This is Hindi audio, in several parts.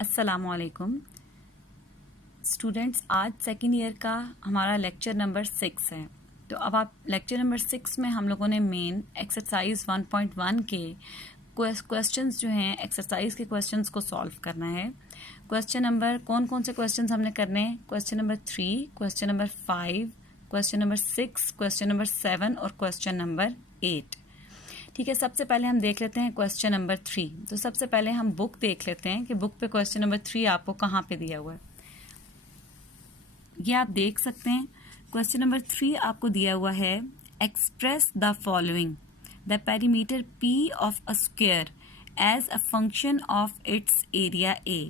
अस्सलामुअलैकुम स्टूडेंट्स, आज सेकेंड ईयर का हमारा लेक्चर नंबर 6 है। तो अब आप लेक्चर नंबर 6 में हम लोगों ने मेन एक्सरसाइज 1.1 के क्वेश्चंस जो हैं, एक्सरसाइज के क्वेश्चंस को सॉल्व करना है। क्वेश्चन नंबर कौन कौन से क्वेश्चंस हमने करने हैं? Question number 3, question number 5, question number 6, question number 7 और क्वेश्चन नंबर 8। ठीक है, सबसे पहले हम देख लेते हैं क्वेश्चन नंबर 3। तो सबसे पहले हम बुक देख लेते हैं कि बुक पे क्वेश्चन नंबर 3 आपको कहाँ पे दिया हुआ है। ये आप देख सकते हैं, क्वेश्चन नंबर 3 आपको दिया हुआ है, express the following the perimeter P of a square as a function of its area A।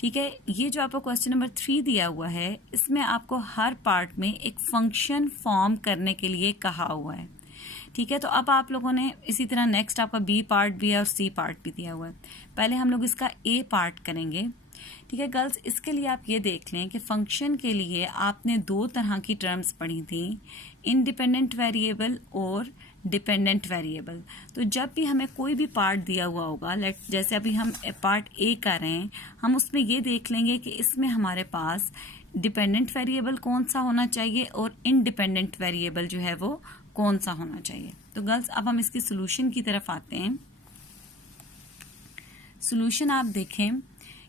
ठीक है, ये जो आपको क्वेश्चन नंबर 3 दिया हुआ है, इसमें आपको हर पार्ट में एक फंक्शन फॉर्म करने के लिए कहा हुआ है। ठीक है, तो अब आप लोगों ने इसी तरह नेक्स्ट आपका बी पार्ट भी है और सी पार्ट भी दिया हुआ है। पहले हम लोग इसका ए पार्ट करेंगे। ठीक है गर्ल्स, इसके लिए आप ये देख लें कि फंक्शन के लिए आपने दो तरह की टर्म्स पढ़ी थी, इंडिपेंडेंट वेरिएबल और डिपेंडेंट वेरिएबल। तो जब भी हमें कोई भी पार्ट दिया हुआ होगा, जैसे अभी हम पार्ट ए कर रहे हैं, हम उसमें ये देख लेंगे कि इसमें हमारे पास डिपेंडेंट वेरिएबल कौन सा होना चाहिए और इनडिपेंडेंट वेरिएबल जो है वो कौन सा होना चाहिए। तो गर्ल्स, अब हम इसकी सोल्यूशन की तरफ आते हैं। सोल्यूशन आप देखें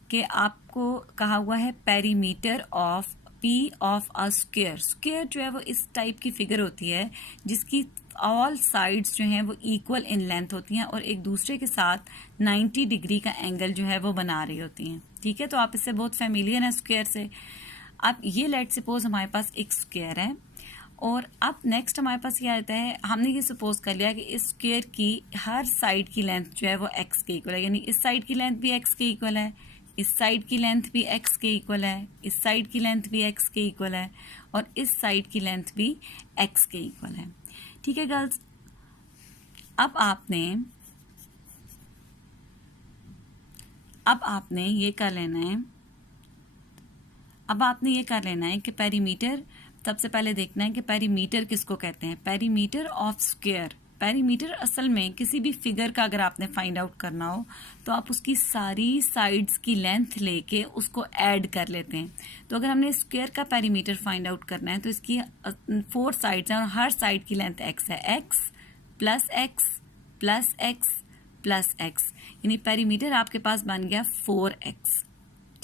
कि आपको कहा हुआ है perimeter of P of a square. Square जो है वो इस टाइप की फिगर होती है जिसकी ऑल साइड्स जो हैं वो इक्वल इन लेंथ होती हैं और एक दूसरे के साथ 90 डिग्री का एंगल जो है वो बना रही होती हैं। ठीक है, तो आप इससे बहुत फेमिलियर हैं स्क्वायर से। अब ये लेट सपोज हमारे पास एक स्क्वायर है और अब नेक्स्ट हमारे पास ये आता है, हमने ये सपोज कर लिया कि इस स्क्वायर की हर साइड की लेंथ जो है वो x के इक्वल है, यानी इस साइड की लेंथ भी x के इक्वल है, इस साइड की लेंथ भी x के इक्वल है, इस साइड की लेंथ भी x के इक्वल है और इस साइड की लेंथ भी x के इक्वल है। ठीक है गर्ल्स, अब आपने ये कर लेना है कि पेरीमीटर, सबसे पहले देखना है कि पेरीमीटर किसको कहते हैं। पेरीमीटर ऑफ स्क्वायर, पेरीमीटर असल में किसी भी फिगर का अगर आपने फाइंड आउट करना हो तो आप उसकी सारी साइड्स की लेंथ लेके उसको ऐड कर लेते हैं। तो अगर हमने स्क्वायर का पेरीमीटर फाइंड आउट करना है तो इसकी 4 साइड्स हैं और हर साइड की लेंथ x है, x plus x plus x plus x, यानी पेरीमीटर आपके पास बन गया 4x।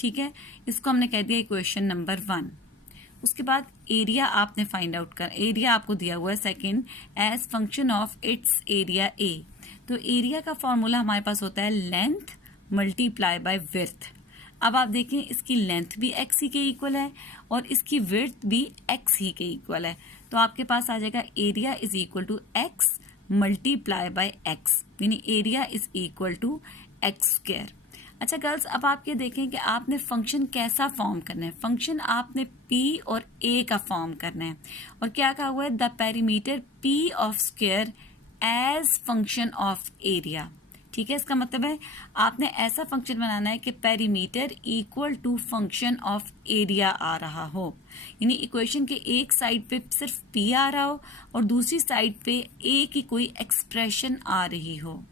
ठीक है, इसको हमने कह दिया इक्वेशन नंबर 1। उसके बाद एरिया आपने फाइंड आउट कर, एरिया आपको दिया हुआ है second as function of its area a. तो एरिया का फॉर्मूला हमारे पास होता है लेंथ मल्टीप्लाई बाय विड्थ। अब आप देखें, इसकी लेंथ भी x ही के इक्वल है और इसकी विड्थ भी x ही के इक्वल है। तो आपके पास आ जाएगा area is equal to x multiply by x, यानी area is equal to x square. अच्छा गर्ल्स, अब आप ये देखें कि आपने फंक्शन कैसा फॉर्म करना है। फंक्शन आपने P और A का फॉर्म करना है और क्या कहा हुआ है, the perimeter P of square as function of area. ठीक है, इसका मतलब है आपने ऐसा फंक्शन बनाना है कि perimeter equal to function of area आ रहा हो, यानी इक्वेशन के एक साइड पे सिर्फ P आ रहा हो और दूसरी साइड पे A की कोई एक्सप्रेशन आ रही हो।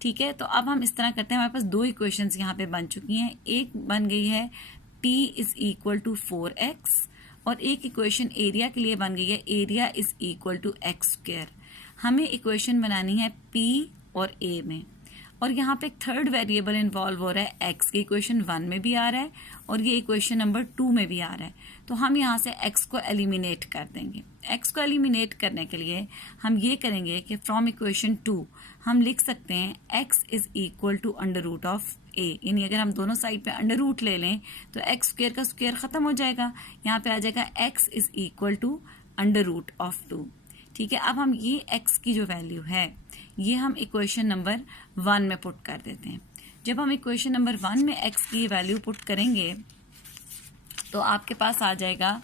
ठीक है, तो अब हम इस तरह करते हैं, हमारे पास दो इक्वेशंस यहाँ पे बन चुकी हैं। एक बन गई है P is equal to 4x और एक इक्वेशन एरिया के लिए बन गई है area is equal to x square. हमें इक्वेशन बनानी है P और A में और यहाँ पे एक थर्ड वेरिएबल इन्वॉल्व हो रहा है x। की इक्वेशन 1 में भी आ रहा है और ये इक्वेशन नंबर 2 में भी आ रहा है। तो हम यहाँ से x को एलिमिनेट कर देंगे। x को एलिमिनेट करने के लिए हम ये करेंगे कि फ्रॉम इक्वेशन 2 हम लिख सकते हैं x is equal to under root of a, यानी अगर हम दोनों साइड पे अंडर रूट ले लें तो x स्क्वायर का स्क्वायर खत्म हो जाएगा, यहाँ पे आ जाएगा x is equal to under root of 2। ठीक है, अब हम ये x की जो वैल्यू है ये हम इक्वेशन नंबर 1 में पुट कर देते हैं। जब हम इक्वेशन नंबर 1 में x की वैल्यू पुट करेंगे तो आपके पास आ जाएगा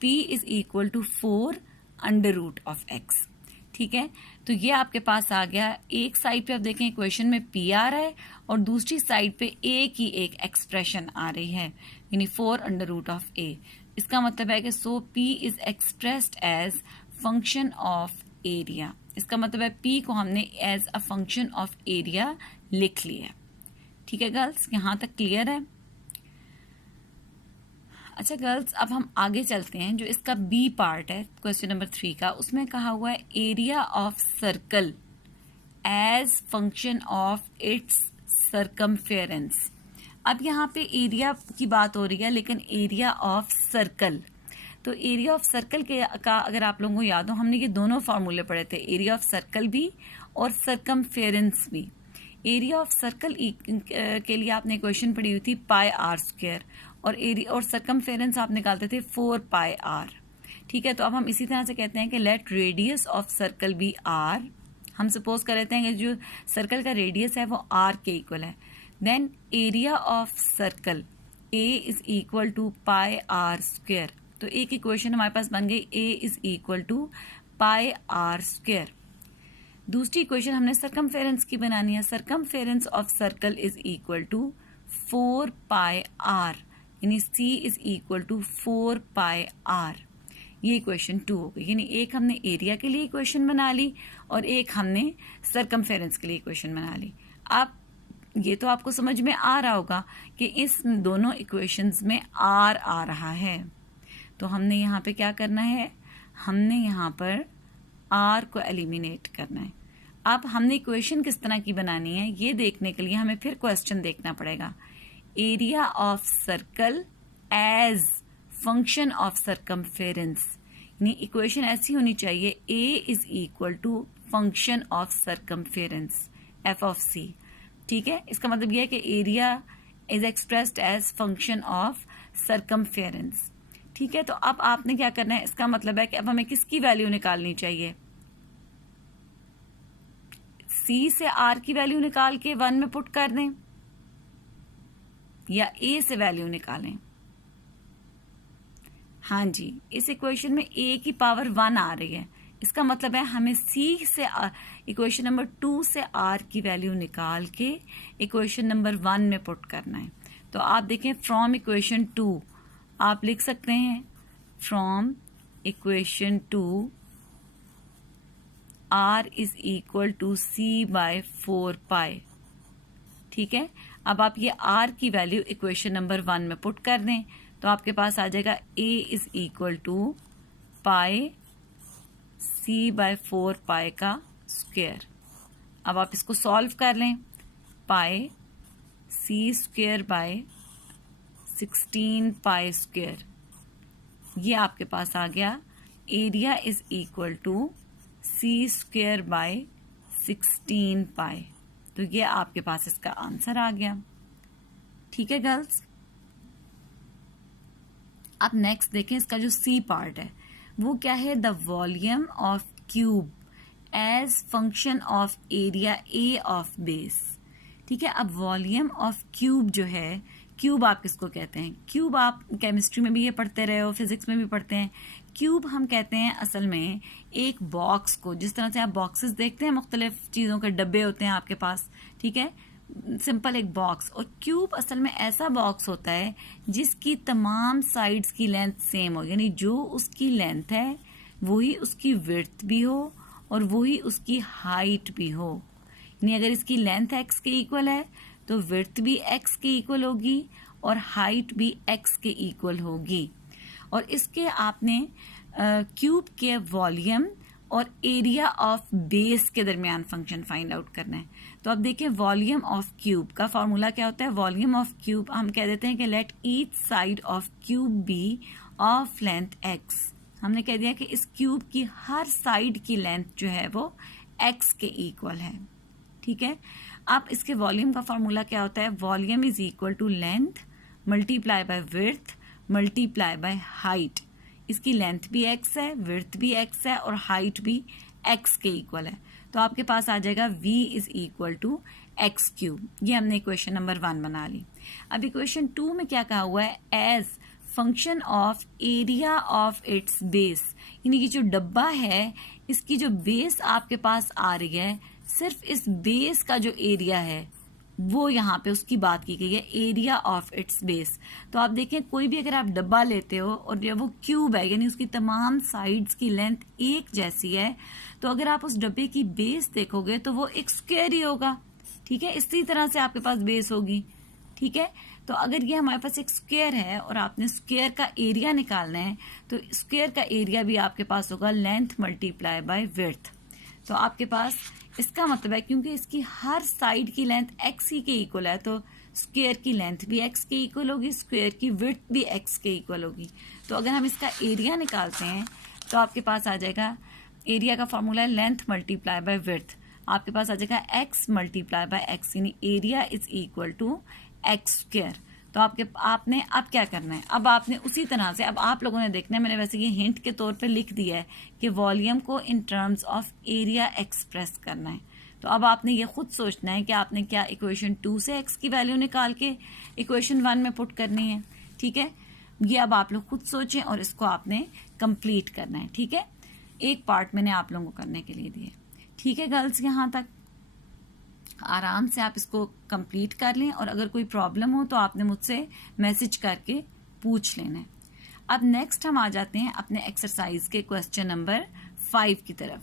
p is equal to 4 under root of x। ठीक है, तो ये आपके पास आ गया। एक साइड पे आप देखें इक्वेशन में p आ रहा है और दूसरी साइड पे a की एक एक्सप्रेशन आ रही है, यानी 4 अंडर रूट ऑफ a। इसका मतलब है कि so p is expressed as function of area. इसका मतलब है P को हमने as a function of area लिख लिया। ठीक है गर्ल्स, यहाँ तक क्लियर है। अच्छा गर्ल्स, अब हम आगे चलते हैं। जो इसका बी पार्ट है क्वेश्चन नंबर 3 का, उसमें कहा हुआ है area of circle as function of its circumference. अब यहाँ पे एरिया की बात हो रही है, लेकिन एरिया ऑफ सर्कल, तो एरिया ऑफ सर्कल का अगर आप लोगों को याद हो, हमने ये दोनों फॉर्मूले पढ़े थे, एरिया ऑफ सर्कल भी और सर्कमफेरेंस भी। एरिया ऑफ सर्कल के लिए आपने इक्वेशन पढ़ी हुई थी पाई आर स्क्वायर, और एरिया और सर्कमफेरेंस आप निकालते थे 4 पाई आर। ठीक है, तो अब हम इसी तरह से कहते हैं कि let radius of circle be R. हम सपोज कर लेते हैं कि जो सर्कल का रेडियस है वो आर के इक्वल है। Then area of circle A is equal to pi R square. तो एक इक्वेशन हमारे पास बन गई, A is equal to pi R square. दूसरी इक्वेशन हमने सर्कमफेरेंस की बनानी है। Circumference of circle is equal to 4 pi R, यानी C is equal to 4 pi R. ये इक्वेशन 2 हो गई, यानी एक हमने एरिया के लिए इक्वेशन बना ली और एक हमने सर्कमफेरेंस के लिए इक्वेशन बना ली। अब ये तो आपको समझ में आ रहा होगा कि इस दोनों इक्वेशंस में R आ रहा है, तो हमने यहाँ पे क्या करना है, हमने यहाँ पर R को एलिमिनेट करना है। अब हमने इक्वेशन किस तरह की बनानी है ये देखने के लिए हमें फिर क्वेश्चन देखना पड़ेगा। Area of circle as function of circumference, यानी इक्वेशन ऐसी होनी चाहिए, A is equal to function of circumference f of c। ठीक है, इसका मतलब यह है कि area is expressed as function of circumference. ठीक है, तो अब आपने क्या करना है, इसका मतलब है कि अब हमें किसकी वैल्यू निकालनी चाहिए, C से R की वैल्यू निकाल के 1 में पुट कर दें या A से वैल्यू निकालें। हाँ जी, इस इक्वेशन में A की पावर 1 आ रही है, इसका मतलब है हमें C से इक्वेशन नंबर 2 से R की वैल्यू निकाल के इक्वेशन नंबर 1 में पुट करना है। तो आप देखें, फ्रॉम इक्वेशन 2 आप लिख सकते हैं, from equation 2 R is equal to C by 4 pi. ठीक है, अब आप ये R की वैल्यू इक्वेशन नंबर 1 में पुट कर दें तो आपके पास आ जाएगा A is equal to pi C by 4 pi का स्क्वायर। अब आप इसको सॉल्व कर लें, pi C square by 16 pi square, ये आपके पास आ गया। Area is equal to C square by 16 pi, तो ये आपके पास इसका आंसर आ गया। ठीक है गर्ल्स, अब नेक्स्ट देखें, इसका जो C पार्ट है वो क्या है, the volume of cube as function of area A of base. ठीक है, अब वॉल्यूम ऑफ क्यूब जो है, क्यूब आप किसको कहते हैं, क्यूब आप केमिस्ट्री में भी ये पढ़ते रहे हो, फिजिक्स में भी पढ़ते हैं। क्यूब हम कहते हैं असल में एक बॉक्स को, जिस तरह से आप बॉक्सेस देखते हैं, मुख्तलिफ चीज़ों के डब्बे होते हैं आपके पास, ठीक है, सिंपल एक बॉक्स। और क्यूब असल में ऐसा बॉक्स होता है जिसकी तमाम साइड्स की लेंथ सेम हो, यानी जो उसकी लेंथ है वही उसकी विड्थ भी हो और वही उसकी हाइट भी हो। यानी अगर इसकी लेंथ x के इक्वल है तो विड्थ भी x के इक्वल होगी और हाइट भी x के इक्वल होगी। और इसके आपने क्यूब के वॉल्यूम और एरिया ऑफ बेस के दरमियान फंक्शन फाइंड आउट करना है। तो अब देखिए, वॉल्यूम ऑफ क्यूब का फॉर्मूला क्या होता है, वॉल्यूम ऑफ क्यूब हम कह देते हैं कि let each side of cube be of length x। हमने कह दिया कि इस क्यूब की हर साइड की लेंथ जो है वो x के इक्वल है। ठीक है, अब इसके वॉल्यूम का फॉर्मूला क्या होता है, volume is equal to length multiply by width multiply by height. इसकी लेंथ भी x है, विड्थ भी x है और हाइट भी x के इक्वल है, तो आपके पास आ जाएगा v is equal to x cube. ये हमने इक्वेशन नंबर 1 बना ली। अब इक्वेशन 2 में क्या कहा हुआ है, as function of area of its base, यानी कि जो डब्बा है इसकी जो बेस आपके पास आ रही है, सिर्फ इस बेस का जो एरिया है वो यहाँ पे उसकी बात की गई है, एरिया ऑफ इट्स बेस। तो आप देखें, कोई भी अगर आप डब्बा लेते हो और जब वो क्यूब है यानी उसकी तमाम साइड्स की लेंथ एक जैसी है, तो अगर आप उस डब्बे की बेस देखोगे तो वो एक स्क्वायर ही होगा। ठीक है, इसी तरह से आपके पास बेस होगी। ठीक है। तो अगर ये हमारे पास एक स्क्वायर है और आपने स्क्वायर का एरिया निकालना है, तो स्क्वायर का एरिया भी आपके पास होगा लेंथ मल्टीप्लाई बाय विड्थ। तो आपके पास इसका मतलब है क्योंकि इसकी हर साइड की लेंथ x ही के इक्वल है, तो स्क्वायर की लेंथ भी x के इक्वल होगी, स्क्वायर की विड्थ भी x के इक्वल होगी। तो अगर हम इसका एरिया निकालते हैं तो आपके पास आ जाएगा, एरिया का फॉर्मूला है लेंथ मल्टीप्लाई बाय विड्थ, आपके पास आ जाएगा x मल्टीप्लाई बाय x, यानी area is equal to x square. तो आपने अब क्या करना है, अब आपने उसी तरह से, अब आप लोगों ने देखना है, मैंने वैसे ये हिंट के तौर पे लिख दिया है कि वॉल्यूम को in terms of area express करना है। तो अब आपने ये खुद सोचना है कि आपने क्या इक्वेशन 2 से x की वैल्यू निकाल के इक्वेशन 1 में पुट करनी है, ठीक है। ये अब आप लोग खुद सोचें और इसको आपने कंप्लीट करना है, ठीक है। एक पार्ट मैंने आप लोगों को करने के लिए दिए, ठीक है गर्ल्स। यहाँ तक आराम से आप इसको कंप्लीट कर लें और अगर कोई प्रॉब्लम हो तो आपने मुझसे मैसेज करके पूछ लेना है। अब नेक्स्ट हम आ जाते हैं अपने एक्सरसाइज के क्वेश्चन नंबर 5 की तरफ।